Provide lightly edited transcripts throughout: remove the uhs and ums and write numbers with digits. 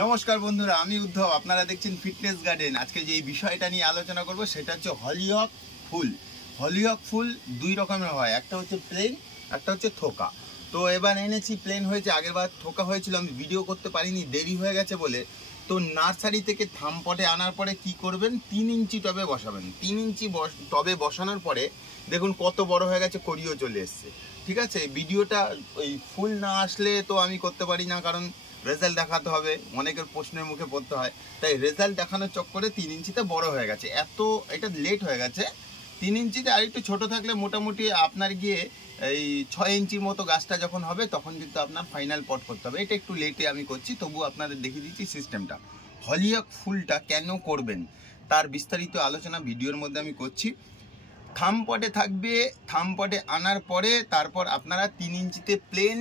নমস্কার বন্ধুরা, আমি উদ্ধব। আপনারা দেখছেন ফিটনেস গার্ডেন। আজকে যে বিষয়টা নিয়ে আলোচনা করব সেটা হচ্ছে হলিহক ফুল। হলিহক ফুল দুই রকমের হয়, একটা হচ্ছে প্লেন, একটা হচ্ছে থোকা। তো এবার এনেছি প্লেন হয়েছে, আগেরবার থোকা হয়েছিল, আমি ভিডিও করতে পারিনি, দেরি হয়ে গেছে বলে। তো নার্সারি থেকে থামপটে আনার পরে কি করবেন, 3 ইঞ্চি টবে বসাবেন। 3 ইঞ্চি টবে বসানোর পরে দেখুন কত বড় হয়ে গেছে, কড়িও চলে এসছে। ঠিক আছে, ভিডিওটা ওই ফুল না আসলে তো আমি করতে পারি না, কারণ রেজাল্ট দেখাতে হবে, অনেকের প্রশ্নের মুখে পড়তে হয়। তাই রেজাল্ট দেখানোর চক্করে 3 ইঞ্চিতে বড় হয়ে গেছে, এটা লেট হয়ে গেছে। 3 ইঞ্চিতে আর একটু ছোটো থাকলে মোটামুটি আপনার গিয়ে এই 6 ইঞ্চির মতো গাছটা যখন হবে তখন কিন্তু আপনার ফাইনাল পট করতে হবে। এটা একটু লেটে আমি করছি, তবু আপনাদের দেখিয়ে দিচ্ছি সিস্টেমটা। হলিহক ফুলটা কেন করবেন তার বিস্তারিত আলোচনা ভিডিওর মধ্যে আমি করছি। থামপটে থাকবে, থামপটে আনার পরে তারপর আপনারা 3 ইঞ্চিতে প্লেন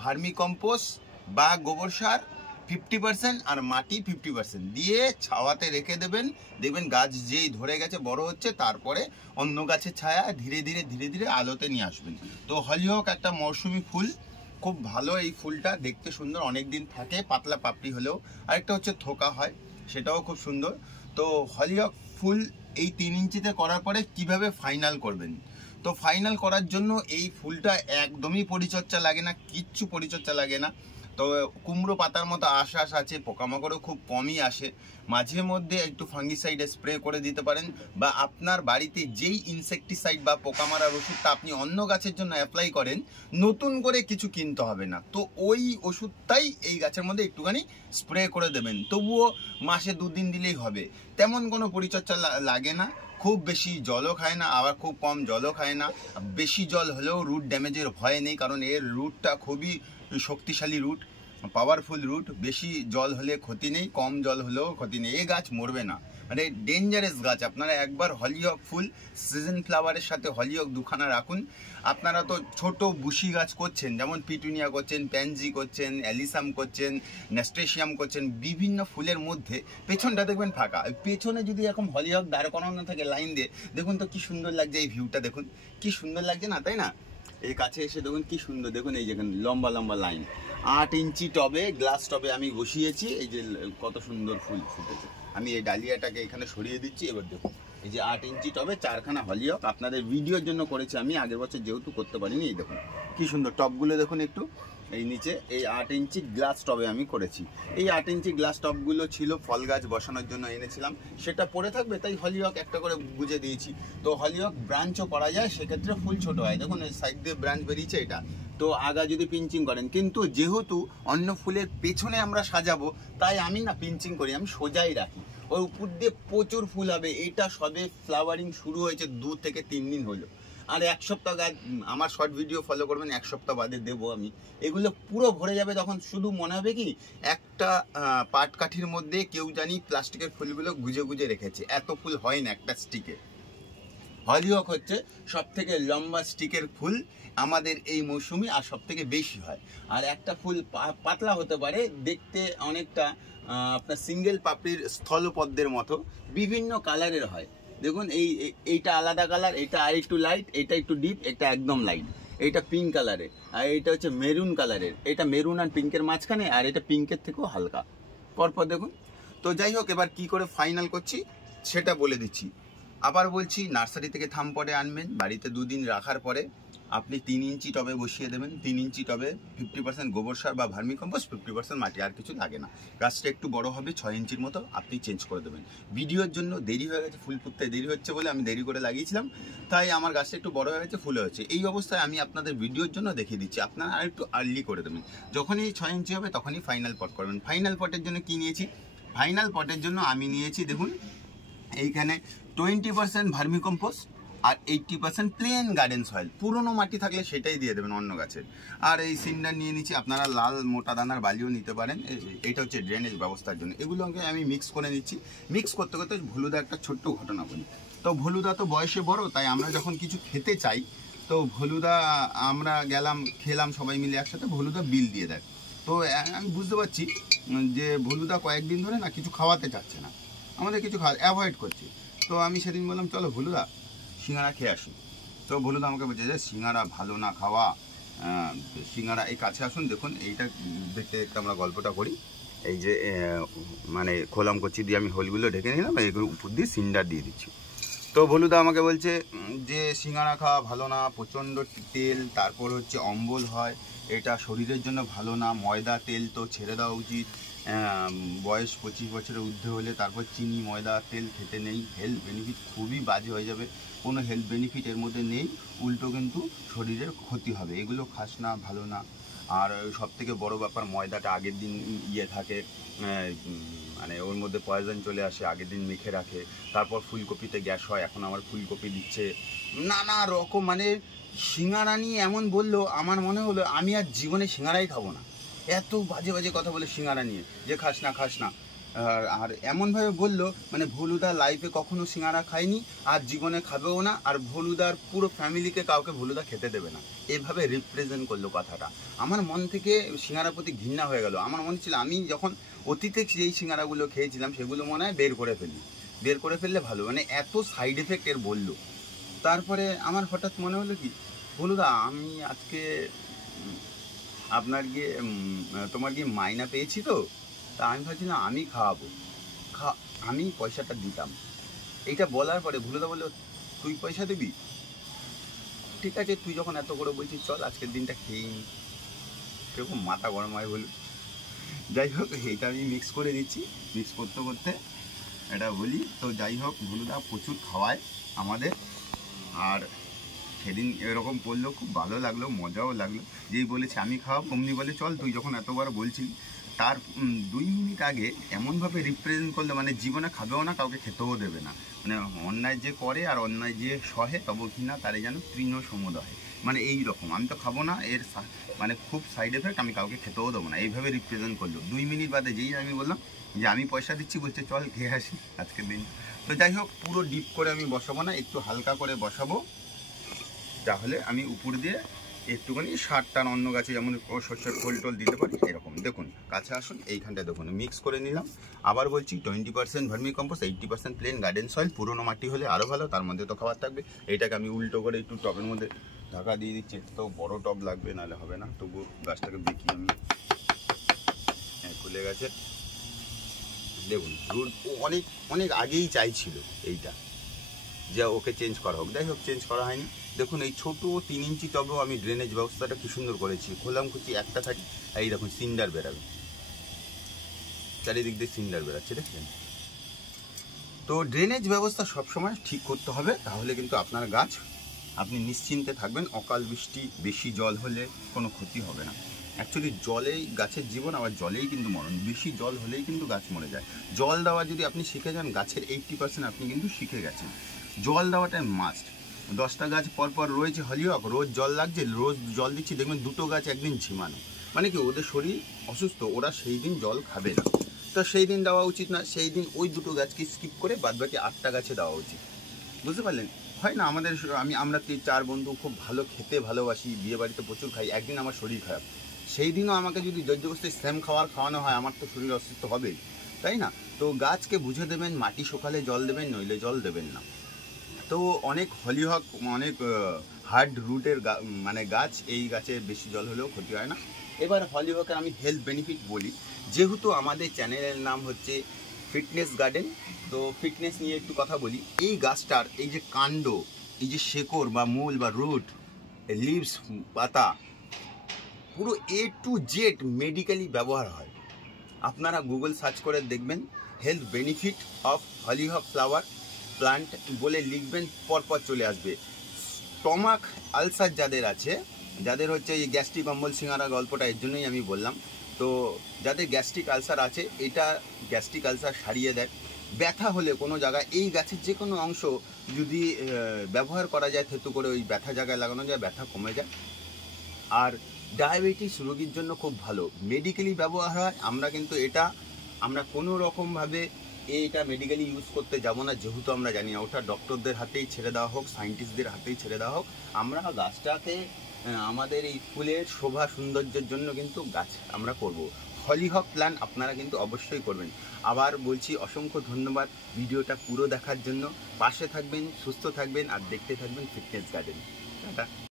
ভার্মি কম্পোস্ট বা গোবর সার 50% আর মাটি 50% দিয়ে ছাওয়াতে রেখে দেবেন। দেখবেন গাছ যেই ধরে গেছে, বড় হচ্ছে, তারপরে অন্য গাছের ছায়া ধীরে ধীরে আলোতে নিয়ে আসবেন। তো হলিহক একটা মৌসুমি ফুল, খুব ভালো। এই ফুলটা দেখতে সুন্দর, অনেক দিন থাকে, পাতলা পাপড়ি হলেও। আরেকটা হচ্ছে থোকা হয়, সেটাও খুব সুন্দর। তো হলিহক ফুল এই 3 ইঞ্চিতে করার পরে কিভাবে ফাইনাল করবেন। তো ফাইনাল করার জন্য এই ফুলটা একদমই পরিচর্যা লাগে না, কিচ্ছু পরিচর্যা লাগে না। তো কুমড়ো পাতার মতো আশ্বাস আছে, পোকামাকড়ও খুব কমই আসে। মাঝে মধ্যে একটু ফাঙ্গিসাইড স্প্রে করে দিতে পারেন, বা আপনার বাড়িতে যেই ইনসেকটিসাইড বা পোকা মারার ওষুধটা আপনি অন্য গাছের জন্য অ্যাপ্লাই করেন, নতুন করে কিছু কিনতে হবে না। তো ওই ওষুধটাই এই গাছের মধ্যে একটুখানি স্প্রে করে দেবেন, তবুও মাসে 2 দিন দিলেই হবে। তেমন কোনো পরিচর্যা লাগে না, খুব বেশি জলও খায় না, আবার খুব কম জলও খায় না। বেশি জল হলেও রুট ড্যামেজের ভয় নেই, কারণ এর রুটটা খুবই শক্তিশালী রুট, পাওয়ারফুল রুট। বেশি জল হলে ক্ষতি নেই, কম জল হলেও ক্ষতি নেই, এই গাছ মরবে না, মানে ডেঞ্জারাস গাছ। আপনারা একবার হলিহক ফুল সিজন ফ্লাওয়ারের সাথে হলিহক দুখানা রাখুন। আপনারা তো ছোট বুশি গাছ করছেন, যেমন পিটুনিয়া করছেন, প্যানজি করছেন, অ্যালিসাম করছেন, ন্যাস্টেশিয়াম করছেন, বিভিন্ন ফুলের মধ্যে পেছনটা দেখবেন ফাঁকা। পেছনে যদি এরকম হলিহক দাঁড় করানো থাকে লাইন দিয়ে, দেখুন তো কি সুন্দর লাগছে, এই ভিউটা দেখুন কি সুন্দর লাগছে না, তাই না? এই কাছে এসে দেখুন কি সুন্দর, দেখুন এই যেখানে লম্বা লম্বা লাইন। 8 ইঞ্চি টবে, গ্লাস টবে আমি বসিয়েছি, এই যে কত সুন্দর ফুল ফুটেছে। আমি এই ডালিয়াটাকে এখানে সরিয়ে দিচ্ছি। এবার দেখুন এই যে 8 ইঞ্চি টবে 4খানা হলিহক আপনাদের ভিডিওর জন্য করেছি আমি, আগের বছর যেহেতু করতে পারিনি। এই দেখুন কি সুন্দর টবগুলো, দেখুন একটু এই নিচে এই 8 ইঞ্চি গ্লাস টবে আমি করেছি। এই 8 ইঞ্চি গ্লাস টবগুলো ছিল ফল গাছ বসানোর জন্য এনেছিলাম, সেটা পড়ে থাকবে, তাই হলিহক একটা করে বুঝে দিয়েছি। তো হলিহক ব্রাঞ্চও করা যায়, সেক্ষেত্রে ফুল ছোট হয়। দেখুন এই সাইড দিয়ে ব্রাঞ্চ বেরিয়েছে, এটা তো আগা যদি পিঞ্চিং করেন, কিন্তু যেহেতু অন্য ফুলের পেছনে আমরা সাজাবো, তাই আমি না পিঞ্চিং করি, আমি সোজাই রাখি। ওর উপর দিয়ে প্রচুর ফুল হবে। এটা সবে ফ্লাওয়ারিং শুরু হয়েছে, 2 থেকে 3 দিন হলো। আর 1 সপ্তাহ গাছ, আমার শর্ট ভিডিও ফলো করবেন, 1 সপ্তাহ বাদে দেবো আমি। এগুলো পুরো ভরে যাবে, তখন শুধু মনে হবে কি একটা পাটকাঠির মধ্যে কেউ জানি প্লাস্টিকের ফুলগুলো গুজে গুজে রেখেছে। এত ফুল হয় না একটা স্টিকে। হলিহক হচ্ছে সব থেকে লম্বা স্টিকের ফুল আমাদের এই মৌসুমি, আর সব থেকে বেশি হয়। আর একটা ফুল পাতলা হতে পারে, দেখতে অনেকটা আপনার সিঙ্গেল পাপড়ির স্থলপদ্মের মতো, বিভিন্ন কালারের হয়। দেখুন এইটা আলাদা কালার, এটা আর একটু লাইট, এটা একটু ডিপ, এটা একদম লাইট, এটা পিঙ্ক কালারের, আর এটা হচ্ছে মেরুন কালারের। এটা মেরুন আর পিঙ্কের মাঝখানে, আর এটা পিঙ্কের থেকেও হালকা পরপর দেখুন। তো যাই হোক, এবার কি করে ফাইনাল করছি সেটা বলে দিচ্ছি। আবার বলছি, নার্সারি থেকে থামপটে আনবেন, বাড়িতে 2 দিন রাখার পরে আপনি 3 ইঞ্চি টবে বসিয়ে দেবেন। 3 ইঞ্চি টবে 50% গোবর সার বা ভার্মি কম্পোস্ট, 50% মাটি, আর কিছু লাগে না। গাছটা একটু বড় হবে, 6 ইঞ্চির মতো, আপনি চেঞ্জ করে দেবেন। ভিডিওর জন্য দেরি হয়ে গেছে, ফুল ফুটতে দেরি হচ্ছে বলে আমি দেরি করে লাগিয়েছিলাম, তাই আমার গাছটা একটু বড় হয়ে গেছে, ফুল হয়েছে। এই অবস্থায় আমি আপনাদের ভিডিওর জন্য দেখিয়ে দিচ্ছি, আপনারা আর একটু আর্লি করে দেবেন। যখনই 6 ইঞ্চি হবে তখনই ফাইনাল পট করবেন। ফাইনাল পটের জন্য কি নিয়েছি, ফাইনাল পটের জন্য আমি নিয়েছি, দেখুন এইখানে 20% ভার্মি কম্পোস্ট আর 80% প্লেন গার্ডেন সয়েল। পুরনো মাটি থাকলে সেটাই দিয়ে দেবেন অন্য গাছের। আর এই সিন্ডার নিয়ে নিচ্ছি, আপনারা লাল মোটা দানার বালিও নিতে পারেন, এইটা হচ্ছে ড্রেনেজ ব্যবস্থার জন্য। এগুলোকে আমি মিক্স করে নিচ্ছি। মিক্স করতে করতে ভুলুদা একটা ছোট্ট ঘটনা বলি। তো ভুলুদা তো বয়সে বড়, তাই আমরা যখন কিছু খেতে চাই, তো ভুলুদা আমরা গেলাম, খেলাম সবাই মিলে একসাথে, ভুলুদা বিল দিয়ে দেয়। তো আমি বুঝতে পারছি যে ভুলুদা কয়েকদিন ধরে না কিছু খাওয়াতে চাচ্ছে না, আমাদের কিছু অ্যাভয়েড করছি। তো আমি সেদিন বললাম, চলো ভুলুদা সিঙ্গারা খেয়ে আসি। তো ভুলুদা আমাকে বলছে যে সিঙ্গারা ভালো না খাওয়া, সিঙ্গারা এই কাছে আসুন, দেখুন এইটা দেখতে দেখতে আমরা গল্পটা করি। এই যে মানে খোলাম কচি দিয়ে আমি হোলগুলো ঢেকে নিলাম, এগুলো উপর দিয়ে সিন্ডার দিয়ে দিচ্ছি। তো ভলুদা আমাকে বলছে যে সিঙ্গারা খাওয়া ভালো না, প্রচণ্ড তেল, তারপর হচ্ছে অম্বল হয়, এটা শরীরের জন্য ভালো না, ময়দা তেল তো ছেড়ে দেওয়া উচিত, বয়স 25 বছরের ঊর্ধ্বে হলে তারপর চিনি ময়দা তেল খেতে নেই, হেলথ বেনিফিট খুবই বাজে হয়ে যাবে, কোনো হেলথ বেনিফিট এর মধ্যে নেই, উল্টো কিন্তু শরীরের ক্ষতি হবে, এগুলো খাস না, ভালো না। আর সবথেকে বড় ব্যাপার, ময়দাটা আগের দিন ইয়ে থাকে, মানে ওর মধ্যে পয়জন চলে আসে, আগের দিন মেখে রাখে, তারপর ফুলকপিতে গ্যাস হয়, এখন আমার ফুলকপি দিচ্ছে, নানা রকম, মানে সিঙ্গারা নিয়ে এমন বললো, আমার মনে হলো আমি আর জীবনে সিঙ্গারাই খাবো না, এত বাজে বাজে কথা বলে সিঙ্গারা নিয়ে, যে খাস না খাস না। আর এমনভাবে বললো মানে ভলুদা লাইফে কখনো সিঙ্গারা খায়নি, আর জীবনে খাবেও না, আর ভলুদার পুরো ফ্যামিলিকে কাউকে ভলুদা খেতে দেবে না, এভাবে রিপ্রেজেন্ট করলো কথাটা। আমার মন থেকে সিঙ্গারার প্রতি ঘৃণা হয়ে গেল। আমার মনে ছিল আমি যখন অতীতে যেই সিঙ্গারাগুলো খেয়েছিলাম সেগুলো মনে হয় বের করে ফেললে ভালো, মানে এত সাইড এফেক্ট এর বললো। তারপরে আমার হঠাৎ মনে হলো কি, ভলুদা আমি আজকে আপনার গিয়ে তোমার গিয়ে মাইনা পেয়েছি, তো তা আমি ভাবছিলাম আমি খাওয়াবো, আমি পয়সাটা দিতাম। এইটা বলার পরে ভলুদা বললো তুই পয়সা দিবি, ঠিক আছে তুই যখন এত করে বলছিস চল আজকের দিনটা খেয়ে নি। কিরকম মাথা গরম হয় বলুন। যাই হোক এইটা আমি মিক্স করে দিচ্ছি, মিক্স করতে করতে এটা বলি। তো যাই হোক ভলুদা প্রচুর খাওয়ায় আমাদের, আর সেদিন এরকম পড়লো, খুব ভালো লাগলো, মজাও লাগলো। যেই বলেছে আমি খাওয়াবো অমনি বলে চল, তুই যখন এতবার বলছিলি তার 2 মিনিট আগে এমনভাবে রিপ্রেজেন্ট করলো, মানে জীবনে খাবেও না, কাউকে খেতেও দেবে না, মানে অন্যায় যে করে আর অন্যায় যে সহে তব ঘৃণা তারে যেন তৃণ সমুদয়, মানে এই রকম, আমি তো খাবো না, এর মানে খুব সাইড এফেক্ট, আমি কাউকে খেতেও দেবো না, এইভাবে রিপ্রেজেন্ট করলো। 2 মিনিট বাদে যেই আমি বললাম যে আমি পয়সা দিচ্ছি, বলছে চল খেয়ে আসি আজকের দিন। তো যাই হোক পুরো ডিপ করে আমি বসাবো না, একটু হালকা করে বসাবো, তাহলে আমি উপর দিয়ে একটুখানি সার টান অন্য গাছে যেমন শস্যের খোল টোল দিতে পারি এরকম। দেখুন কাছে আসুন, এইখানটা দেখুন মিক্স করে নিলাম। আবার বলছি 20% vermicompost, 80% plain garden soil, পুরোনো মাটি হলে আরও ভালো, তার মধ্যে তো খাবার থাকবে। এইটাকে আমি উল্টো করে একটু টবের মধ্যে ঢাকা দিয়ে দিচ্ছি, একটু তো বড়ো টব লাগবে, নাহলে হবে না। তবু গাছটাকে দেখি আমি, হ্যাঁ খুলে গেছে দেখুন, রুট অনেক অনেক আগেই চাইছিল এইটা যে ওকে চেঞ্জ করা হোক, যাই হোক চেঞ্জ করা হয়নি। দেখুন এই ছোটো 3 ইঞ্চি টবেও আমি ড্রেনেজ ব্যবস্থাটা কি সুন্দর করেছি, খোলাম খুঁচি একটা থাকি, এই দেখুন সিন্ডার বেরাবে, চারিদিক দিয়ে সিন্ডার বেরাচ্ছে দেখছেন। তো ড্রেনেজ ব্যবস্থা সবসময় ঠিক করতে হবে, তাহলে কিন্তু আপনার গাছ আপনি নিশ্চিন্তে থাকবেন, অকাল বৃষ্টি বেশি জল হলে কোনো ক্ষতি হবে না। অ্যাকচুয়ালি জলেই গাছের জীবন, আবার জলেই কিন্তু মরণ, বেশি জল হলেই কিন্তু গাছ মরে যায়। জল দেওয়া যদি আপনি শিখে যান, গাছের 80% আপনি কিন্তু শিখে গেছেন। জল দেওয়াটাই মাস্ট। 10টা গাছ পরপর রয়েছে হলিওক, রোজ জল লাগছে, রোজ জল দিচ্ছি, দেখবেন 2টো গাছ একদিন ঝিমানো, মানে কি ওদের শরীর অসুস্থ, ওরা সেই দিন জল খাবে না, তো সেই দিন দেওয়া উচিত না, সেই দিন ওই 2টো গাছকে স্কিপ করে বাদবাকি 8টা গাছে দেওয়া উচিত, বুঝতে পারলেন। হয় না আমাদের, আমরা 4 বন্ধু খুব ভালো খেতে ভালোবাসি, বিয়ে বাড়িতে প্রচুর খাই, একদিন আমার শরীর খারাপ, সেই দিনও আমাকে যদি জর্জবস্তি স্যাম খাওয়ানো হয়, আমার তো শরীর অসুস্থ হবেই, তাই না। তো গাছকে বুঝে দেবেন, মাটি শুকালে জল দেবেন, নইলে জল দেবেন না। তো অনেক হলিহক, অনেক হার্ড রুটের মানে গাছ, এই গাছে বেশি জল হলেও ক্ষতি হয় না। এবার হলিহকের আমি হেলথ বেনিফিট বলি, যেহেতু আমাদের চ্যানেলের নাম হচ্ছে ফিটনেস গার্ডেন, তো ফিটনেস নিয়ে একটু কথা বলি। এই গাছটার এই যে কাণ্ড, এই যে শেকড় বা মূল বা রুট, লিভস, পাতা, পুরো A to Z মেডিকেলি ব্যবহার হয়। আপনারা গুগল সার্চ করে দেখবেন health benefit of হলিহক flower plant বলে লিখবেন, পরপর চলে আসবে। স্টমাক আলসার যাদের আছে, যাদের হচ্ছে এই গ্যাস্ট্রিক অম্বল সিঙ্গারা গল্পটা এর জন্যই আমি বললাম, তো যাদের গ্যাস্ট্রিক আলসার আছে, এটা গ্যাস্ট্রিক আলসার সারিয়ে দেয়। ব্যথা হলে কোনো জায়গায় এই গাছের যে কোনো অংশ যদি ব্যবহার করা যায়, থেতু করে ওই ব্যথা জায়গায় লাগানো যায়, ব্যথা কমে যায়। আর ডায়াবেটিস রোগীর জন্য খুব ভালো, মেডিকেলি ব্যবহার হয়। আমরা কিন্তু এটা আমরা কোনো রকমভাবে এটা মেডিকেলি ইউজ করতে যাব না, যেহেতু আমরা জানি না, ওটা ডক্টরদের হাতেই ছেড়ে দেওয়া হোক, সায়েন্টিস্টদের হাতেই ছেড়ে দেওয়া হোক। আমরা গাছটাকে আমাদের এই ফুলের শোভা সৌন্দর্যের জন্য কিন্তু গাছ আমরা করব। হলিহক প্ল্যান আপনারা কিন্তু অবশ্যই করবেন। আবার বলছি অসংখ্য ধন্যবাদ ভিডিওটা পুরো দেখার জন্য। পাশে থাকবেন, সুস্থ থাকবেন, আর দেখতে থাকবেন ফিটনেস গার্ডেন। টাটা।